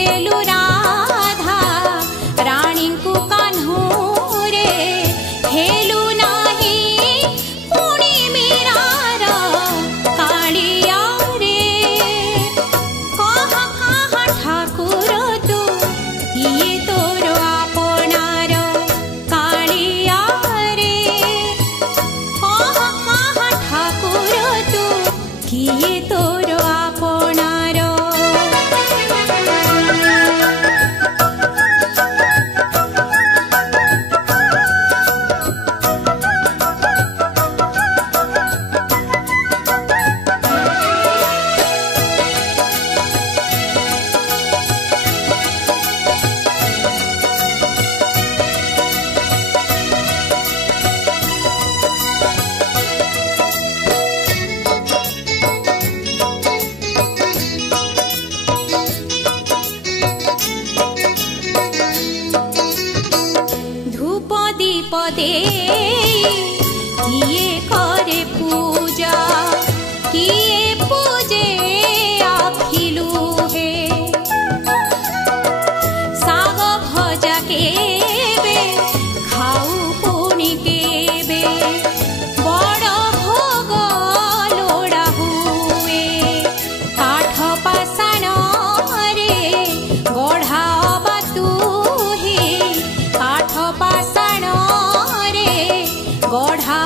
देलु राधा रानी को कान्हू रे हेलु नाही पुणी मीरार कालिया रे कहा कहा ठाकुर तू ये तोर आपनार कालिया रे कहा कहा ठाकुर तू किए तोर आपनार धूप दीप दे किए करे पूजा किए पूजे आखिलु हे साग भजा केबे खाऊ पुणी केबे बड़ भोग लोड़ा हुए काठ पाषाण रे गढ़ा बातु हे काठ पाषाण रे गढ़ा